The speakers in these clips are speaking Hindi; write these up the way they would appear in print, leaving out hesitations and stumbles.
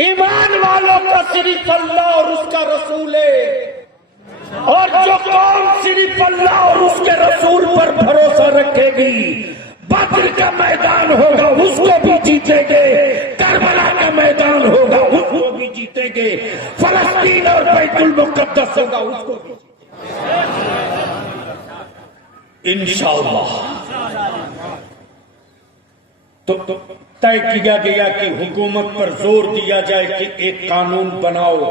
ईमान वालों का सिर्फ अल्लाह और उसका रसूल है, और जो कौम सिर्फ अल्लाह और उसके रसूल पर भरोसा रखेगी, बद्र का मैदान होगा उसको भी जीतेंगे, करबला का मैदान होगा उसको भी जीतेंगे, फलस्तीन और बैतुल मुकद्दस होगा उसको भी इंशाअल्लाह। तो तय किया गया कि हुकूमत पर जोर दिया जाए कि एक कानून बनाओ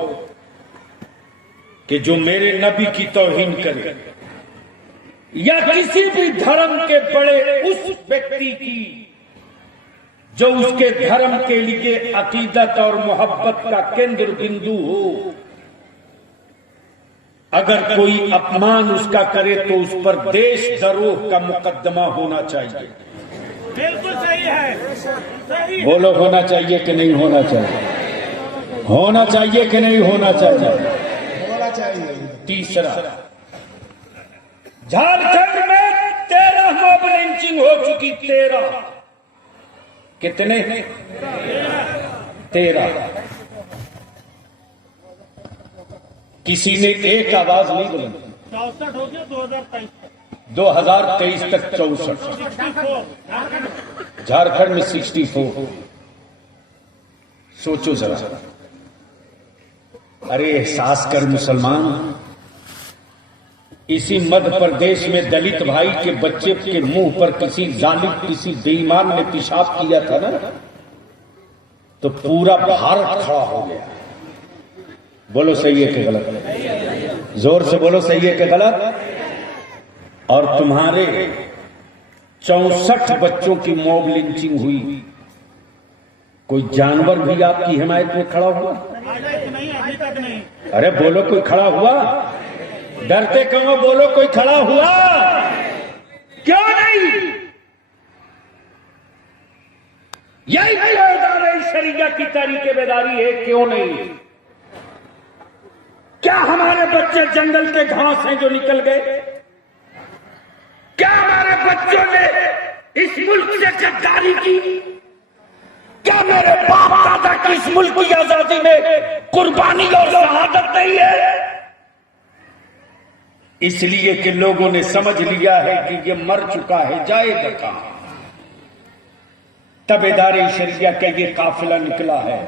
कि जो मेरे नबी की तौहीन करे या किसी भी धर्म के बड़े उस व्यक्ति की जो उसके धर्म के लिए अकीदत और मोहब्बत का केंद्र बिंदु हो, अगर कोई अपमान उसका करे तो उस पर देशद्रोह का मुकदमा होना चाहिए। बिल्कुल सही है, सही। बोलो होना चाहिए कि नहीं होना चाहिए? होना चाहिए कि नहीं होना चाहिए? होना चाहिए। तीसरा, झारखंड में 13 मॉब लिंचिंग हो चुकी। 13 कितने? 13। किसी ने एक आवाज नहीं बुलंदी। 64 हो गया 2023 तक 64। झारखंड में 64। सोचो जरा, अरे एहसास कर मुसलमान, इसी मध्य प्रदेश में दलित भाई के बच्चे के मुंह पर किसी जालिम, किसी बेईमान ने पेशाब किया था ना, तो पूरा भारत खड़ा हो गया। बोलो सही है कि गलत? जोर से बोलो सही है कि गलत? और तुम्हारे 64 बच्चों की मॉब लिंचिंग हुई, कोई जानवर भी आपकी हिमायत में खड़ा हुआ? नहीं, अभी तक नहीं। अरे बोलो, कोई खड़ा हुआ? डरते क्यों? बोलो, कोई खड़ा हुआ? क्यों नहीं? यही बेदारी शरीयत की तरीकेदारी है, क्यों नहीं? क्या हमारे बच्चे जंगल के घास हैं जो निकल गए? क्या हमारे बच्चों ने इस मुल्क से गद्दारी की? क्या मेरे बाप दादा की इस मुल्क की आजादी में कुर्बानी और शहादत नहीं है? इसलिए कि लोगों ने समझ लिया है कि ये मर चुका है, जाएगा कहां। तबेदारी शरिया का ये काफिला निकला है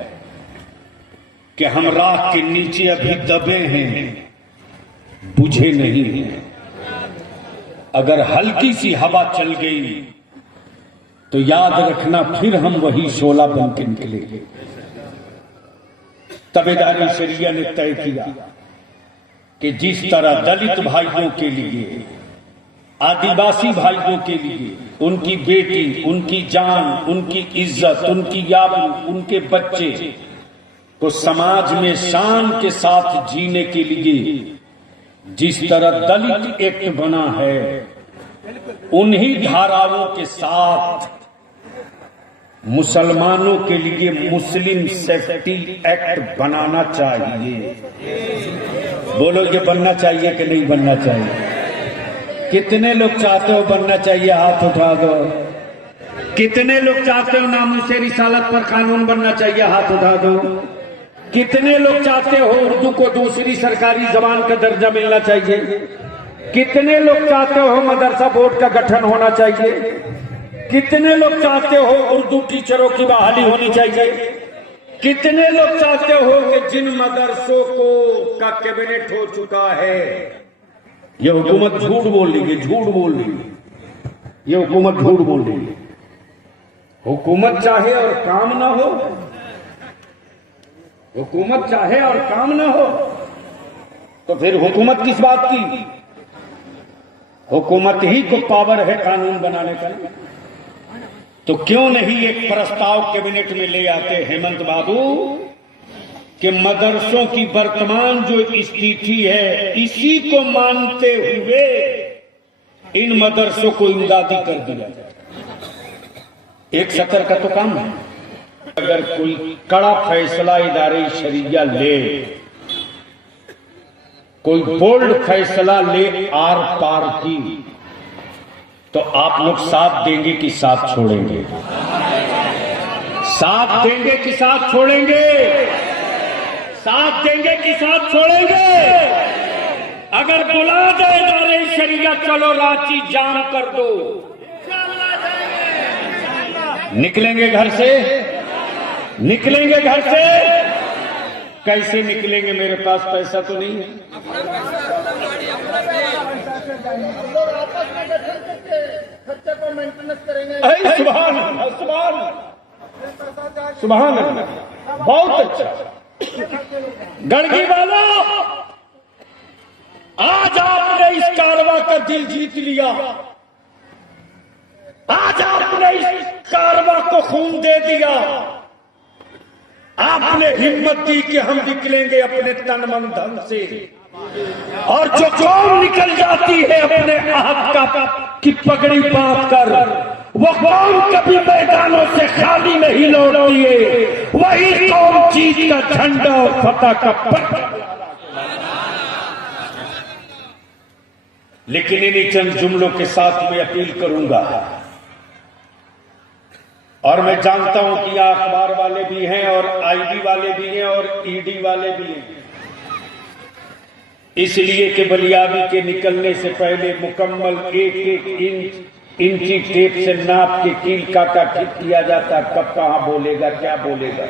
कि हम राख के नीचे अभी दबे हैं, बुझे नहीं हैं। अगर हल्की सी हवा चल गई तो याद रखना फिर हम वही शोला बन के निकलेंगे। तबेदारी शरिया ने तय किया कि जिस तरह दलित भाइयों के लिए, आदिवासी भाइयों के लिए उनकी बेटी, उनकी जान, उनकी इज्जत, उनकी याबू, उनके बच्चे को समाज में शान के साथ जीने के लिए जिस तरह दलित एक्ट बना है, उन्हीं धाराओं के साथ मुसलमानों के लिए मुस्लिम सेफ्टी एक्ट बनाना चाहिए। बोलो, ये बनना चाहिए कि नहीं बनना चाहिए? कितने लोग चाहते हो बनना चाहिए? हाथ उठा दो। कितने लोग चाहते हो नामूसे रिसालत पर कानून बनना चाहिए? हाथ उठा दो। कितने लोग चाहते हो उर्दू को दूसरी सरकारी जबान का दर्जा मिलना चाहिए? कितने लोग चाहते हो मदरसा बोर्ड का गठन होना चाहिए? कितने लोग चाहते हो उर्दू टीचरों की बहाली होनी चाहिए? कितने लोग चाहते हो कि जिन मदरसों को का कैबिनेट हो चुका है, ये हुकूमत झूठ बोल रही है, झूठ बोल रही है, ये हुकूमत झूठ बोल रही है। हुकूमत चाहे और काम ना हो, हुकूमत चाहे और काम ना हो तो फिर हुकूमत किस बात की? हुकूमत ही को पावर है कानून बनाने का। तो क्यों नहीं एक प्रस्ताव कैबिनेट में ले आते हेमंत बाबू कि मदरसों की वर्तमान जो स्थिति है, इसी को मानते हुए इन मदरसों को इमदादी कर दिया जाए। एक सतर का तो काम है। अगर कोई कड़ा फैसला इदारे शरिया ले, कोई बोल्ड फैसला ले आर पार की, तो आप लोग साथ देंगे कि साथ छोड़ेंगे? साथ देंगे कि साथ छोड़ेंगे? साथ देंगे कि साथ छोड़ेंगे? अगर बुला दे दारे शरिया चलो रांची जाम कर दो, निकलेंगे घर से? निकलेंगे घर से? कैसे निकलेंगे? मेरे पास पैसा तो नहीं है। खर्चे को मेंटेनेंस करेंगे। अरे सुभान अल्लाह, सुभान अल्लाह, सुभान अल्लाह, बहुत अच्छा। गड़गी वालों, आज आपने इस कारवा का दिल जीत लिया। आज आपने इस कारवा को खून दे दिया। आपने हिम्मत दी कि हम निकलेंगे अपने तन मन धन से। और जो कौम निकल जाती है अपने आहत का की पगड़ी बांध कर, वो कौम कभी मैदानों से खाली नहीं लौटती है। वही कौम जीत का झंडा और फतह का पट्टा। लेकिन इन्हीं चंद जुमलों के साथ मैं अपील करूंगा, और मैं जानता हूं कि यहाँ अखबार वाले भी हैं और आईडी वाले भी हैं और ईडी वाले भी हैं, इसलिए कि बलियाबी के निकलने से पहले मुकम्मल एक एक इंची टेप से नाप के कील काटा ठीक किया जाता, कब कहां बोलेगा, क्या बोलेगा।